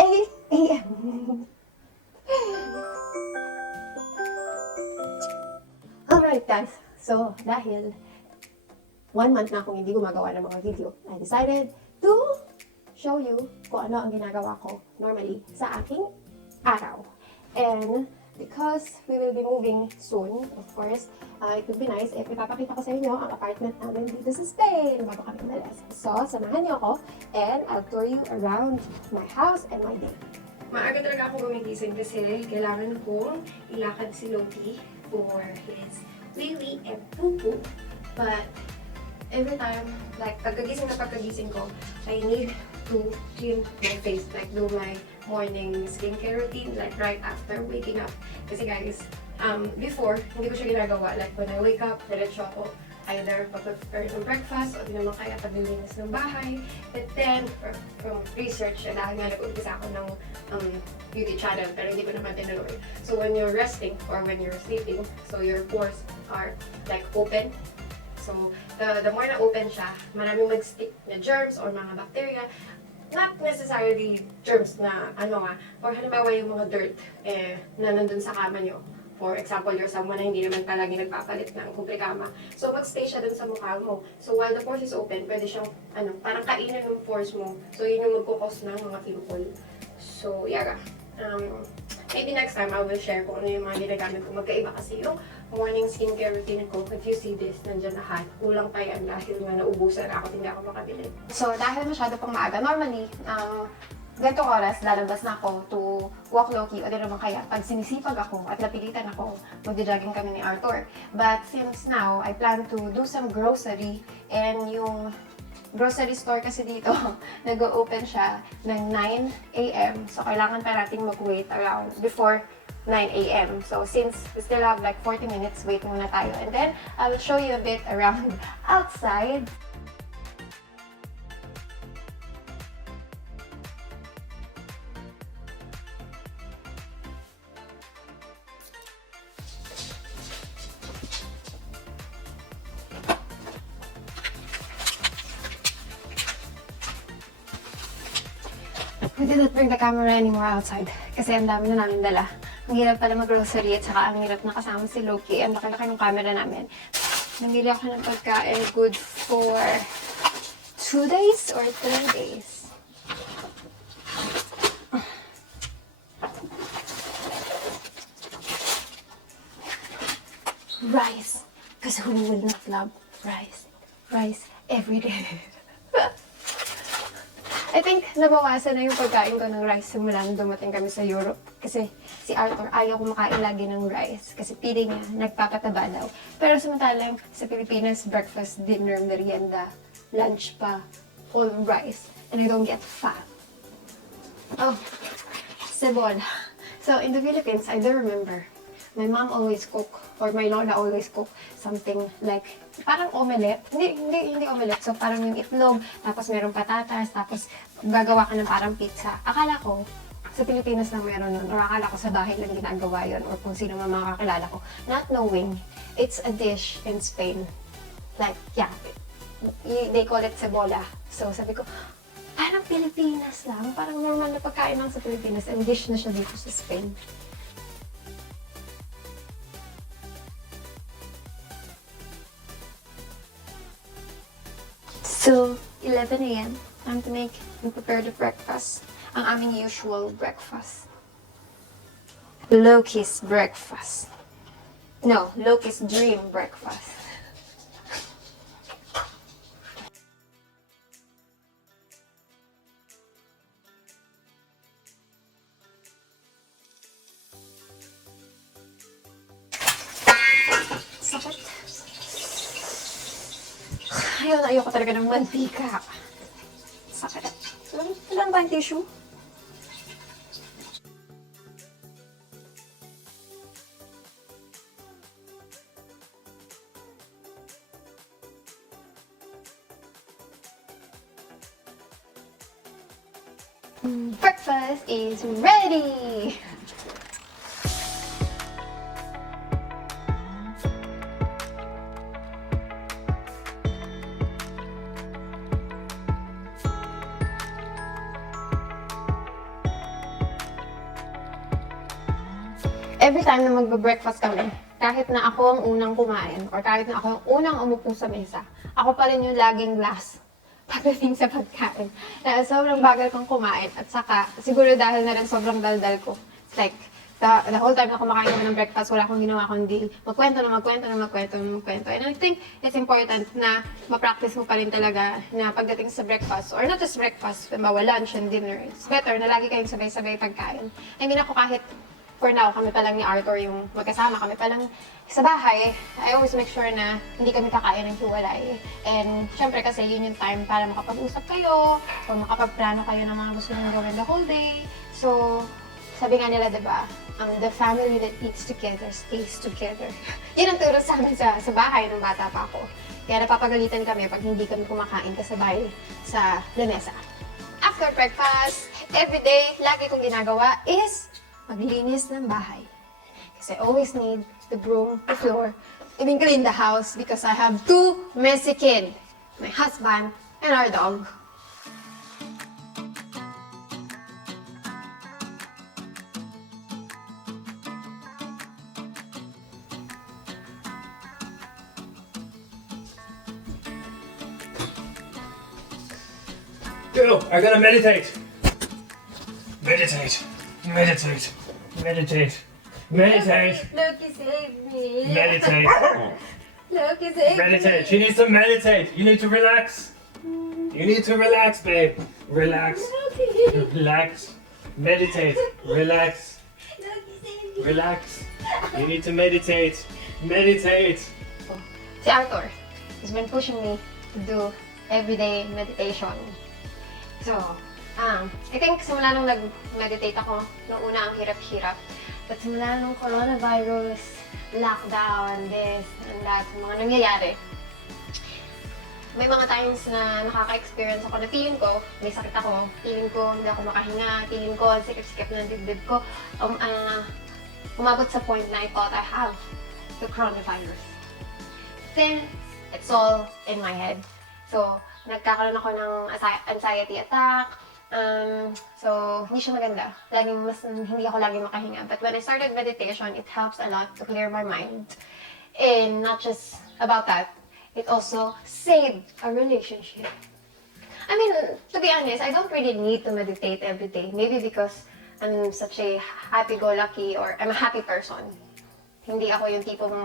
8 a.m. Alright guys, so dahil 1 month na akong hindi gumagawa ng mga video, I decided to show you kung ano ang ginagawa ko normally sa aking araw. And because we will be moving soon, of course, it would be nice if ipapakita ko sa inyo ang apartment namin dito sa Spain bago kami umalis. So, samahan niyo ako and I'll tour you around my house and my day. Maaga talaga ako gumigising kasi kailangan kong ilakad si Loki for his wee-wee and poo-poo. But every time, like pagkagising ko, I need to clean my face, like do my morning skincare routine, like right after waking up. Kasi guys, before, hindi ko siya ginagawa. Like when I wake up, diretso ako either mag-prepare ng breakfast o di naman kaya paglilinis ng bahay. But then, from research, dahil nga nag-umpisa ako ng beauty channel, pero hindi ko naman tinuloy. So when you're resting or when you're sleeping, so your pores are like open. So, the more na open siya, maraming mag-stick na germs or mga bacteria. Not necessarily germs na or halimbawa yung mga dirt na nandun sa kama nyo. For example, you're someone na hindi naman palagi nagpapalit ng kumplekama. So, mag-stay siya dun sa mukha mo. So, while the pores is open, pwede siyang, parang kainin ng pores mo. So, yun yung magkukos ng mga pimple. So, yeah. Maybe next time I will share kung ano yung mga ginagamit ko. Magkaiba kasi yung morning skincare routine ko. If you see this, nandiyan lahat. Kulang pa yan dahil nga naubusan ako, hindi ako makabili. So, dahil masyado pang maaga, normally, ganitong oras, lalabas na ako to walk low-key o di naman kaya pag sinisipag ako at napilitan ako, magja-jogging kami ni Artur. But since now, I plan to do some grocery and yung grocery store kasi dito, nag-open siya ng 9 a.m. So, kailangan pa nating mag-wait around before 9 a.m. So, since we still have like 40 minutes, wait muna tayo. And then, I will show you a bit around outside. We didn't bring the camera anymore outside kasi ang dami na namin dala. Ang hirap pala mag-grocery at saka ang hirap na kasama si Loki. Ang laki-laki ng camera namin. Namili ako ng pagkain good for 2 days or 3 days. Rice. Because who will not love rice? Rice every day. I think nabawasan na yung pagkain ko ng rice simula nung dumating kami sa Europe. Kasi si Artur ayaw kumakain lagi ng rice. Kasi pili niya, nagpapataba daw. Pero samantalang sa Pilipinas, breakfast, dinner, merienda, lunch pa, all rice. And I don't get fat. Oh, cebola. So in the Philippines, I do remember, my mom always cook, or my lola always cook something like, parang omelette. Hindi omelette. So, parang yung itlog, tapos merong patatas, tapos gagawa ka ng parang pizza. Akala ko, sa Pilipinas lang meron nun, or akala ko sa bahay lang ginagawa yun, or kung sino man mga kakilala ko. Not knowing, it's a dish in Spain. Like, yeah, they call it cebola. So, sabi ko, parang Pilipinas lang. Parang normal na pagkain lang sa Pilipinas, and dish na siya dito sa Spain. So, 11 a.m. time to make and prepare the breakfast. Ang aming usual breakfast. Loki's breakfast. No, Loki's dream breakfast. Sakit. Ayoko talaga ng mantika. Sakit. Ilan ba ang tissue? Breakfast is ready! every time na magbe-breakfast kami, kahit na ako ang unang kumain, or kahit na ako ang unang umupo sa mesa, ako pa rin yung laging last pagdating sa pagkain. Dahil sobrang bagal kong kumain, at saka, siguro dahil na rin sobrang daldal ko. It's like, the whole time na kumakain kami ng breakfast, wala akong ginawa kundi magkwento. And I think it's important na ma-practice mo pa rin talaga na pagdating sa breakfast, or not just breakfast, bawa lunch and dinner, it's better na lagi kayong sabay-sabay pagkain. I mean, ako kahit for now, kami pa lang ni Artur yung magkasama, kami pa lang sa bahay, I always make sure na hindi kami kakain ng hiwalay. And syempre kasi yun yung time para makapag-usap kayo, o makapagplano kayo ng mga gusto nyo gawin the whole day. So, sabi nga nila, diba, the family that eats together stays together. Yun ang turo sa amin sa bahay nung bata pa ako. Kaya napapagalitan kami pag hindi kami kumakain kasabay sa lamesa. After breakfast, everyday, lagi kong ginagawa is maglinis ng bahay. Kasi I always need the broom, the floor, even clean the house because I have two messy kids, my husband and our dog. Go! I gotta meditate! Meditate! Meditate! Meditate! Meditate! Loki, save me! Meditate! Loki, save Meditate! She needs to meditate! You need to relax! You need to relax, babe! Relax! Relax! Meditate! Relax! Loki, save me! Relax! You need to meditate! Meditate! Si Artur has been pushing me to do everyday meditation. So, I think simula nung nag-meditate ako, nung una ang hirap-hirap. But simula nung coronavirus, lockdown, this and that, mga nangyayari. May mga times na nakaka-experience ako na feeling ko, may sakit ako, feeling ko hindi ako makahinga, feeling ko ang sikip-sikip ng dibdib ko. Umabot sa point na I thought I have the coronavirus. Then, it's all in my head. So, nagkakaroon ako ng anxiety attack. So, hindi siya maganda. Hindi ako laging makahinga. But when I started meditation, it helps a lot to clear my mind. And not just about that, it also saved a relationship. I mean, to be honest, I don't really need to meditate every day. Maybe because I'm such a happy-go-lucky, or I'm a happy person. Hindi ako yung tipong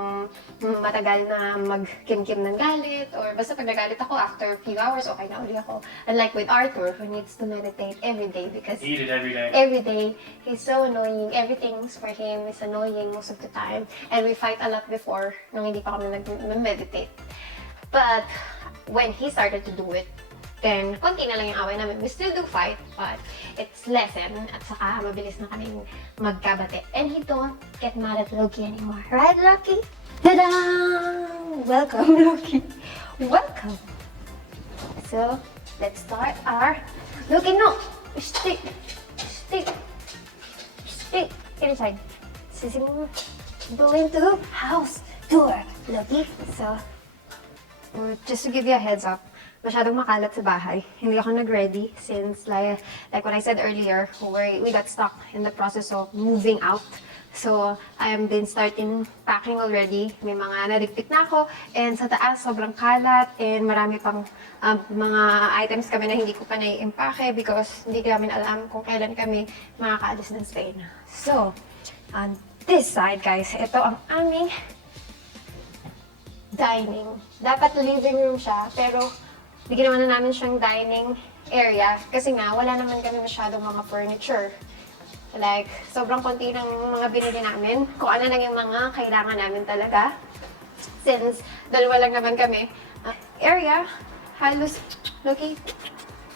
matagal na mag-kim-kim ng galit, or basta pag nagalit ako, after a few hours, okay na ulit ako. Unlike with Artur, who needs to meditate every day because Eat it every day. every day, he's so annoying. Everything for him is annoying most of the time. And we fight a lot before nung hindi pa kami nag-meditate. But when he started to do it, then konti na lang yung away namin. We still do fight, but it's lessened. At saka mabilis na kaming magkabate. And he don't get mad at Loki anymore. Right, Loki? Ta-da! Welcome, Loki. Welcome. So, let's start our... Loki, no! Stick! Stick! Stick! Inside. Sisi mo. Going to house tour, Loki. So, just to give you a heads up, masyadong makalat sa bahay. Hindi ako nag-ready since like what I said earlier, we got stuck in the process of moving out. So, I am then starting packing already. May mga naligpit na ako. And sa taas, sobrang kalat. And marami pang mga items kami na hindi ko pa nai-impake because hindi namin alam kung kailan kami makakaalis ng Spain. So, on this side, guys, ito ang aming dining. Dapat living room siya, pero bigyan naman na namin siyang dining area kasi nga wala naman kami masyadong mga furniture. Like, sobrang konti ng mga binili namin. Kung ano lang yung mga kailangan namin talaga. Since dalawa lang naman kami. Area, halos, Loki,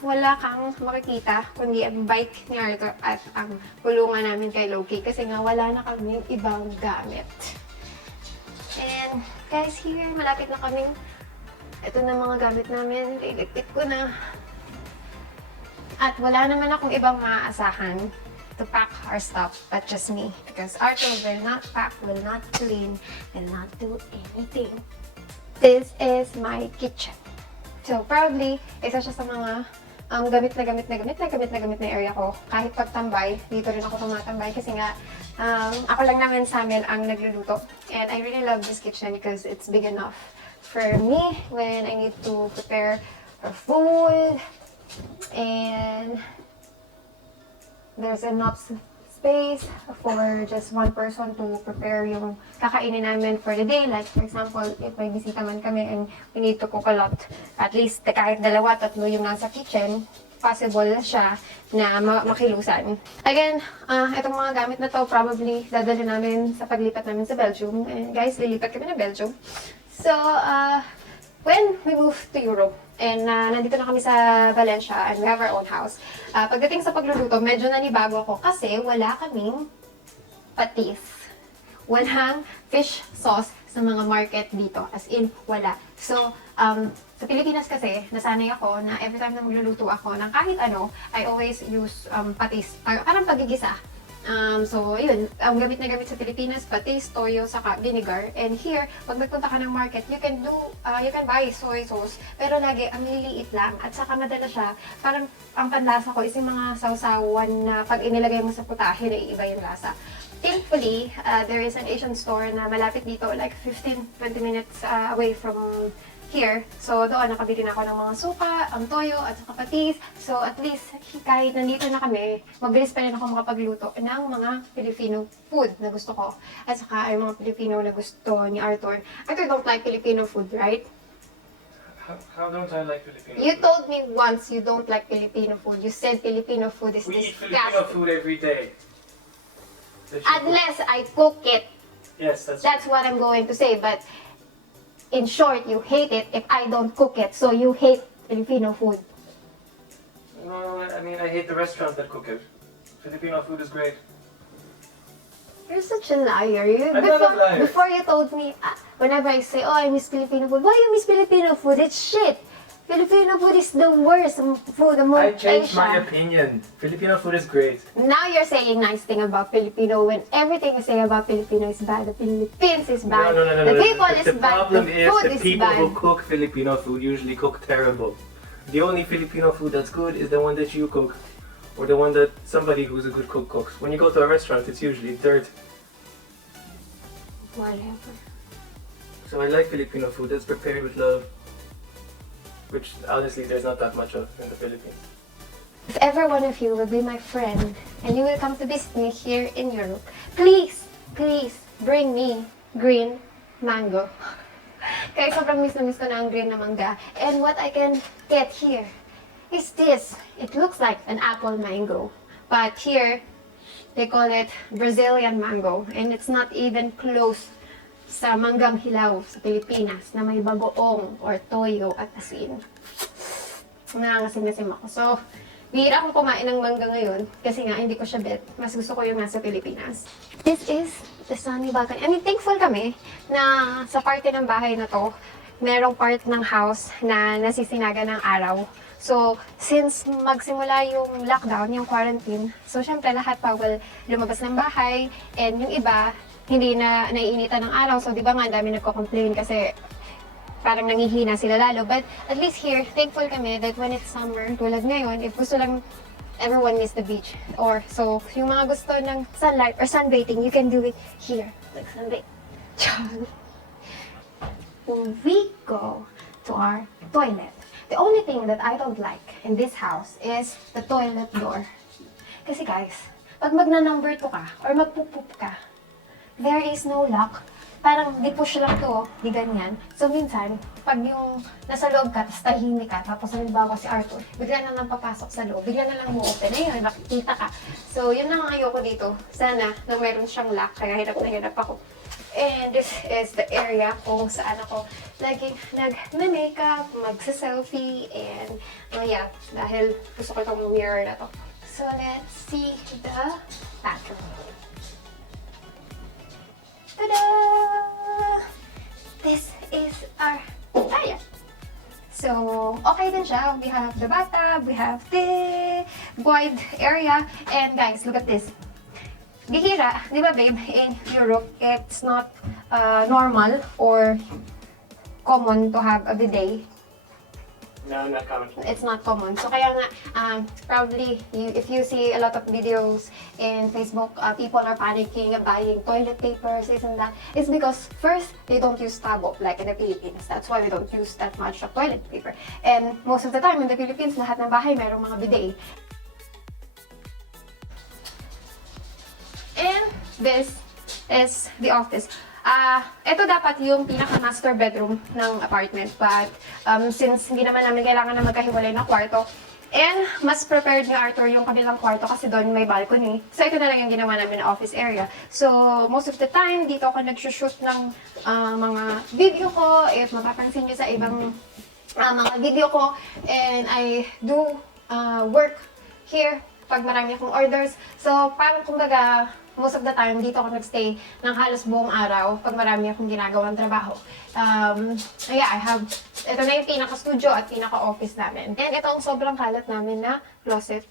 wala kang makikita kundi ang bike ni Artur at ang kulungan namin kay Loki kasi nga wala na kaming ibang gamit. And guys, here, malapit na kaming ito na mga gamit namin, iligpit ko na. At wala naman akong ibang maaasahan to pack our stuff, but just me. Because Artur will not pack, will not clean, will not do anything. This is my kitchen. So probably, isa siya sa mga gamit na area ko. Kahit pagtambay, dito rin ako tumatambay kasi nga Ako lang naman sa amin ang nagluluto. And I really love this kitchen because it's big enough for me when I need to prepare for food. And there's enough space for just one person to prepare yung kakainin namin for the day. Like, for example, if may bisita man kami and we need to cook a lot, at least kahit dalawa, tatlo yung nasa kitchen, possible siya na makilusan. Again, itong mga gamit na to probably dadali namin sa paglipat namin sa Belgium. And guys, lilipat kami ng Belgium. So, when we move to Europe, and nandito na kami sa Valencia and we have our own house, pagdating sa pagluluto, medyo nanibago ako kasi wala kaming patis. Walang fish sauce sa mga market dito. As in, wala. So, sa Pilipinas kasi, nasanay ako na every time na magluluto ako ng kahit ano, I always use patis. Parang pagigisa. So, yun. Ang gamit na gamit sa Pilipinas, patis, toyo, saka vinegar. And here, pag nagpunta ka ng market, you can buy soy sauce. Pero lagi, ang liliit lang. At saka madala siya, parang ang panlasa ko is yung mga sausawan na pag inilagay mo sa putahe, naiiba yung lasa. Thankfully, there is an Asian store na malapit dito, like 15-20 minutes away from here. So, doon nakabili na ako ng mga suka, ang toyo, at saka patis. So, at least, kahit nandito na kami, mabilis pa rin ako makapagluto ng mga Filipino food na gusto ko. At saka, ay mga Filipino na gusto ni Artur. Artur don't like Filipino food, right? How don't I like Filipino You food? told me once you don't like Filipino food. You said Filipino food is We eat disgusting. Filipino food every day. That you cook. Unless I cook it. Yes, That's what I'm going to say. But, in short, you hate it if I don't cook it. So, you hate Filipino food. No, I mean, I hate the restaurants that cook it. Filipino food is great. You're such a liar. I'm not a liar. Before you told me, whenever I say, oh, I miss Filipino food, why you miss Filipino food? It's shit. Filipino food is the worst food among I changed my Asia. opinion. Filipino food is great. Now you're saying nice thing about Filipino when everything you say about Filipino is bad. The Philippines is bad. No. The people is The bad. problem The is food the is people bad. who cook Filipino food usually cook terrible. The only Filipino food that's good is the one that you cook, or the one that somebody who's a good cook cooks. When you go to a restaurant, it's usually dirt. Whatever. So I like Filipino food that's prepared with love, which honestly there's not that much of in the Philippines. If ever one of you will be my friend and you will come to visit me here in Europe, please bring me green mango. Kaya sobrang miss ko na ang green na mangga. And what I can get here is this. It looks like an apple mango. But here, they call it Brazilian mango. And it's not even close sa manggang hilaw sa Pilipinas na may bagoong or toyo at asin. Nangangasim-ngasim ako. So, bihira akong kumain ng mangga ngayon kasi nga hindi ko siya bet. Mas gusto ko yung nasa Pilipinas. This is the sunny balcony. I mean, thankful kami na sa parte ng bahay na to, merong part ng house na nasisinaga ng araw. So, since magsimula yung lockdown, yung quarantine, so syempre lahat bawal lumabas ng bahay and yung iba, hindi na naiinitan ng araw. So, di ba nga, ang dami nagko-complain kasi parang nangihina sila lalo. But at least here, thankful kami that when it's summer, tulad ngayon, if gusto lang everyone miss the beach. Or, so, yung mga gusto ng sunlight or sunbathing, you can do it here. Like sunbathe. We go to our toilet. The only thing that I don't like in this house is the toilet door. Kasi guys, pag magna-number 2 ka or magpupup ka, there is no lock. Parang di push lang to, di ganyan. So minsan, pag yung nasa loob ka, tapos tahimik ka, tapos halimbawa si Artur, bigla na lang papasok sa loob, bigla na lang mo-open, ayun, nakikita ka. So yun lang ang ayoko dito. Sana nang meron siyang lock, kaya hirap na hirap ako. And this is the area kung saan ako laging nag-makeup, magsa-selfie, and yeah, dahil gusto ko itong mirror na to. So let's see the bathroom. Ta-da! This is our area. So, okay din siya. We have the bathtub, we have the wide area, and guys, look at this. Bihira, di ba babe, in Europe, it's not normal or common to have a bidet No, not common. It's not common. So kaya nga, probably, if you see a lot of videos in Facebook, people are panicking, buying toilet papers, this and that, it's because first, they don't use tabo, like in the Philippines. That's why we don't use that much of toilet paper. And most of the time in the Philippines, lahat ng bahay mayroong mga bidet. And this is the office. Ito dapat yung pinaka-master bedroom ng apartment. But since hindi naman namin kailangan na magkahiwalay na kwarto, and mas prepared ni Artur yung kabilang kwarto kasi doon may balcony. So ito na lang yung ginawa namin na office area. So most of the time, dito ako nag-shoot ng mga video ko. If mapapansin nyo sa ibang mga video ko. And I do work here pag marami akong orders. So parang kumbaga, most of the time, dito ako nagstay ng halos buong araw pag marami akong ginagawang trabaho. Yeah, ito na yung pinaka-studio at pinaka-office namin. And ito ang sobrang kalat namin na closet.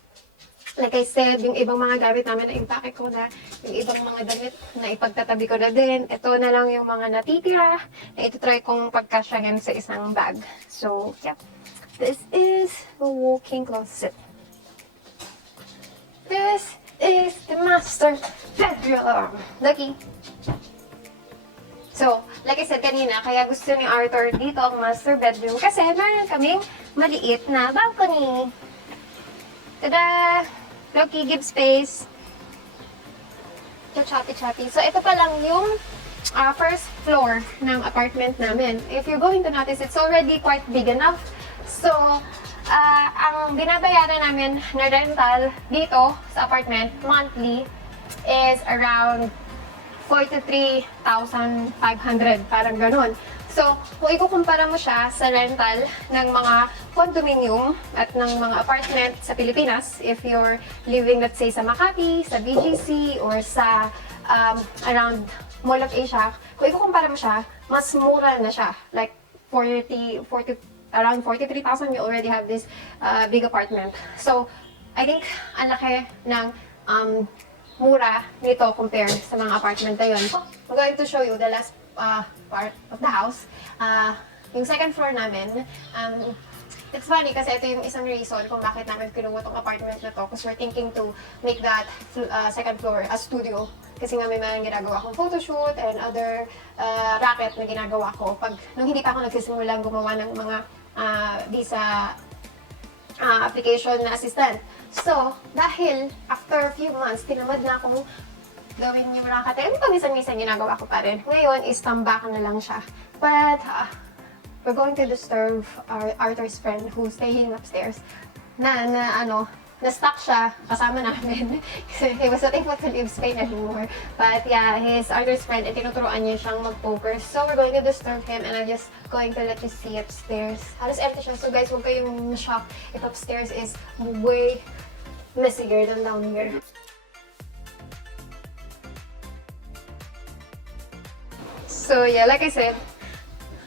Like I said, yung ibang mga gamit namin na impake ko na, yung ibang mga damit na ipagtatabi ko na din. Ito na lang yung mga natitira na itutry kong pagkasyahin sa isang bag. So, yeah. This is the walk-in closet. This is the master bedroom. Lucky. So, like I said kanina, kaya gusto ni Artur dito ang master bedroom kasi meron kaming maliit na balcony. Tada! Lucky, give space. Choppy. So, ito pa lang yung first floor ng apartment namin. If you're going to notice, it's already quite big enough. So, ang binabayaran namin na rental dito sa apartment monthly is around 43,500, parang ganun. So, kung ikukumpara mo siya sa rental ng mga condominium at ng mga apartment sa Pilipinas, if you're living, let's say, sa Makati, sa BGC, or sa around Mall of Asia, kung ikukumpara mo siya, mas mura na siya. Like, around 43,000, you already have this big apartment. So, I think ang laki ng mura nito compared sa mga apartment na yun. I'm going to show you the last part of the house. Yung second floor namin. It's funny kasi ito yung isang reason kung bakit namin kinuha tong apartment na to, because we're thinking to make that second floor a studio. Kasi nga may mga ginagawa akong photoshoot and other racket na ginagawa ko nung hindi pa ako nagsisimulang gumawa ng mga visa application na assistant. So, dahil after a few months, tinamad na akong gawin yung racket. Hindi pa minsan-minsan ginagawa ko pa rin. Ngayon is tambakan na lang siya. But, we're going to disturb our Arturs friend who's staying upstairs. Na-stuck siya kasama namin. He was not able to leave Spain anymore. But yeah, his Arturs friend, tinuturuan niya siyang mag-poker. So we're going to disturb him and I'm just going to let you see upstairs. Halos empty siya. So guys, huwag kayong shock if upstairs is way messier than down here. So yeah, like I said,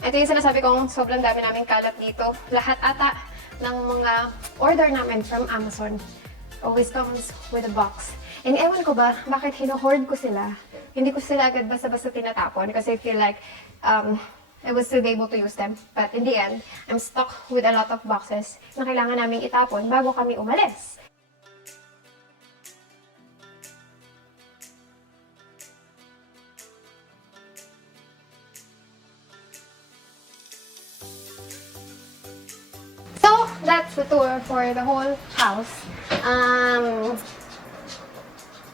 ito yung sinasabi kong sobrang dami naming kalat dito. Lahat ata ng mga order namin from Amazon always comes with a box. And ewan ko ba, bakit hino-hoard ko sila? Hindi ko sila agad basta-basta tinatapon kasi I feel like I will still be able to use them. But in the end, I'm stuck with a lot of boxes na kailangan naming itapon bago kami umalis. That's the tour for the whole house.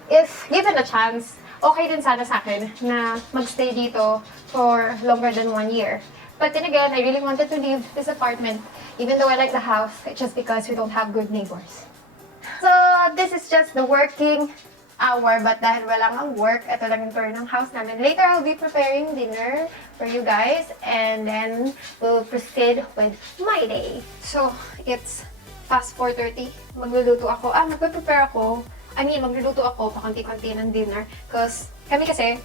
If given a chance, okay din sana sa akin na magstay dito for longer than 1 year. But then again, I really wanted to leave this apartment, even though I like the house, it's just because we don't have good neighbors. So, this is just the working hour, but dahil walang ang work, ito lang yung tour ng house namin. Later, I'll be preparing dinner for you guys, and then we'll proceed with my day. So, it's past 4:30. Magluluto ako. Magpe-prepare ako. Magluluto ako pakunti-kunti ng dinner. Because kami kasi,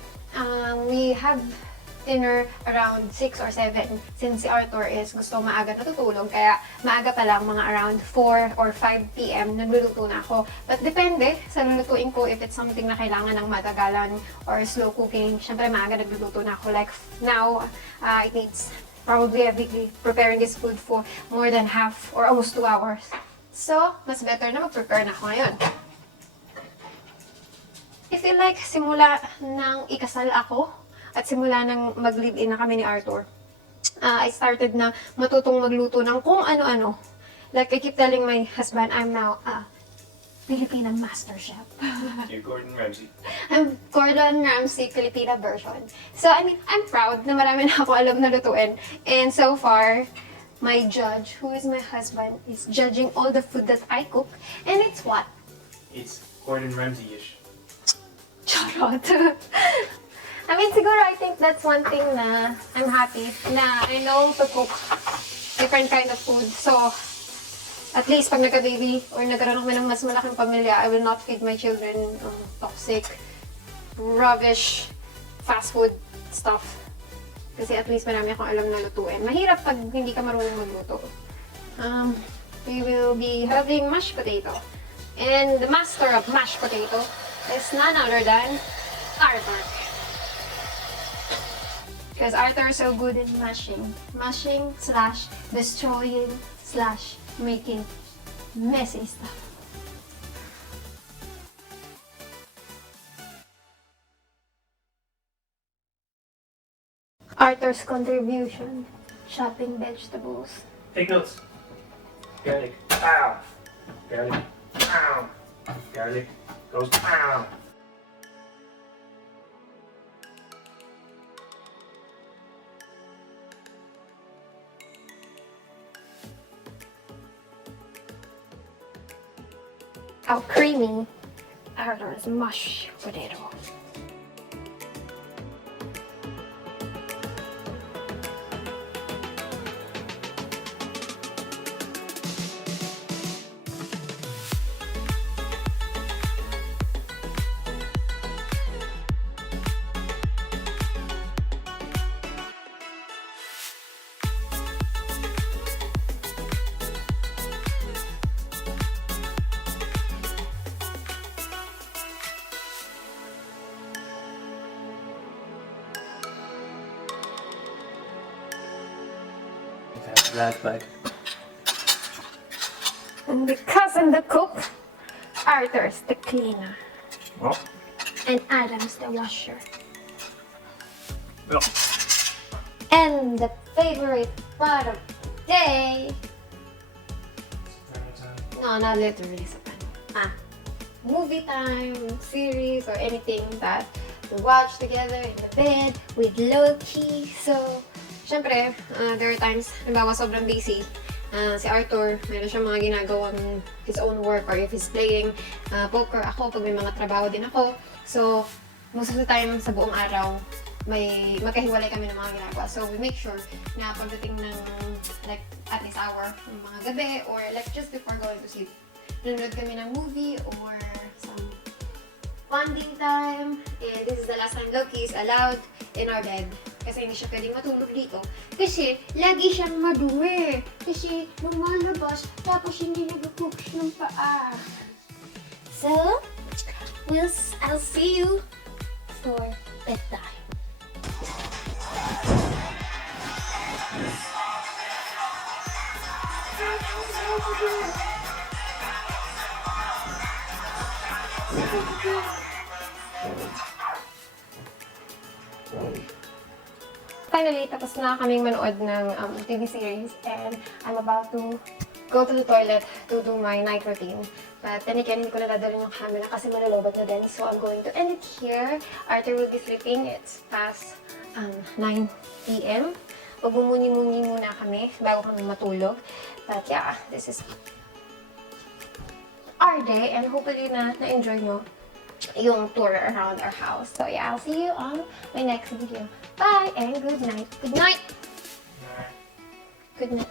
we have dinner around 6 or 7 since si Artur is gusto maaga natutulog, kaya maaga pa lang, mga around 4 or 5 p.m. nagluluto na ako. But depende sa lulutuin ko, if it's something na kailangan ng matagalan or slow cooking, syempre maaga nagluluto na ako. Like now, it needs probably I'll be preparing this food for more than half or almost 2 hours. So, mas better na mag-prepare na ako ngayon. I feel like simula nang ikasal ako at simula nang mag-live-in na kami ni Artur, I started na matutong magluto ng kung ano-ano. Like, I keep telling my husband, I'm now a Filipina master chef. You're Gordon Ramsay. I'm Gordon Ramsay Filipina version. So, I mean, I'm proud na marami na ako alam na lutuin. And so far, my judge, who is my husband, is judging all the food that I cook. And it's what? It's Gordon Ramsay-ish. Charot. I mean, siguro I think that's one thing na I'm happy na I know to cook different kind of food. So, at least pag nagka-baby or nagkaroon kami ng mas malaking pamilya, I will not feed my children toxic, rubbish, fast food stuff. Kasi at least marami akong alam na lutuin. Mahirap pag hindi ka marunong magluto. We will be having mashed potato. And the master of mashed potato is none other than Artur. Because Artur is so good in mashing. Mashing slash destroying slash making messy stuff. Arthur's contribution, chopping vegetables. Take notes. Garlic. Ow. Garlic. Ow. Garlic goes ow. How creamy Arthur's mashed potato. That bag. And because I'm the cook, Arthur's the cleaner. Oh. And Adam's the washer. Oh. And the favorite part of the day. No, not literally sa pan. Movie time, series, or anything that we watch together in the bed with Loki. So, syempre, there are times, halimbawa sobrang busy. Si Artur, meron siyang mga ginagawang his own work or if he's playing poker ako, pag may mga trabaho din ako. So, most of the time sa buong araw, may magkahiwalay kami ng mga ginagawa. So, we make sure na pagdating ng like at this hour, ng mga gabi or like just before going to sleep, nanonood kami ng movie or some bonding time. And this is the last time Loki is allowed in our bed. Kasi hindi siya pwedeng matulog dito. Kasi lagi siyang madumi. Kasi lumalabas tapos hindi nag-push ng paa. So, I'll see you for bedtime. Finally, tapos na kaming manood ng TV series and I'm about to go to the toilet to do my night routine. But then again, hindi ko na dadalhin yung camera kasi malalobat na din. So I'm going to end it here. Artur will be sleeping. It's past 9 p.m. Magmumuni-muni muna kami bago kami matulog. But yeah, this is our day and hopefully na-enjoy nyo yung tour around our house. So yeah, I'll see you on my next video. Bye and good night. Good night! Good night.